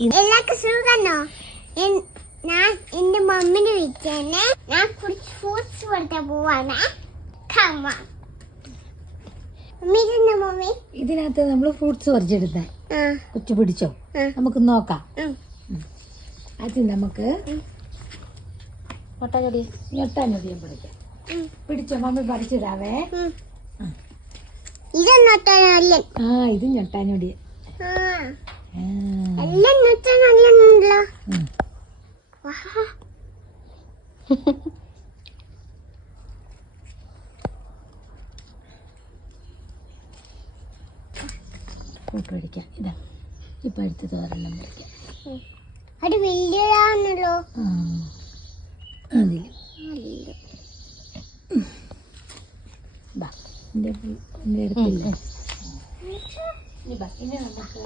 എല്ലാവർക്കും സുഖമാണോ? ഞാൻ എന്റെ മമ്മിനെ വിളിച്ചേനെ. ഞാൻ കുറച്ച് ഫ്രൂട്ട്സ് കൊടുത്താൽ പോവാണ്. മമ്മി ഇതിനകത്ത് നമ്മൾ ഫ്രൂട്ട്സ് പറിച്ചെടുത്തേ. കൊച്ചു പിടിച്ചോ, നമുക്ക് നോക്കാം. ആദ്യം നമുക്ക് ഞൊട്ടാനൊടിയും പിടിക്കാം. പിടിച്ചോ, മമ്മി പറിച്ചിടാവേ. ഇത് ഞൊട്ടാനല്ലേ? ഇത് ഞൊട്ടാനൊടിയ. എല്ലാം ഞൊട്ടാനല്ലോ. ഫ്രൂട്ട് പിടിക്കാം. ഇതാ ഇപ്പൊ എടുത്ത് തോരെണ്ണം പിടിക്കാം. അത് വലിയതാണല്ലോ. അതിൽ എടുത്തില്ല. ഇനി നമുക്ക്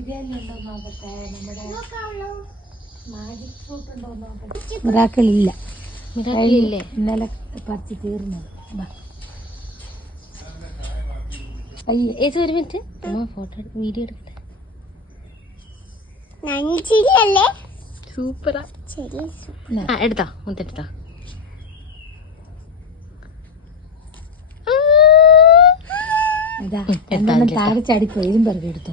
ഇതേലുണ്ടോ നോക്കട്ടെ. നമ്മുടെ മാജിക് ഫ്രൂട്ട് ഉണ്ടോ നോക്കട്ടെ. മിറാക്കിളില്ല, ഇന്നലെ പറിച്ച് തീർന്നത്. ഒരു മിനിറ്റ് ഫോട്ടോ വീഡിയോ എടുക്കട്ടെ. ശരിയല്ലേ? സൂപ്പറാ. ശരി, എടുത്താ മുത്തെടുത്താ. താഴെ ചാടിപ്പോയി. ഇതും പിറകെ എടുത്തോ.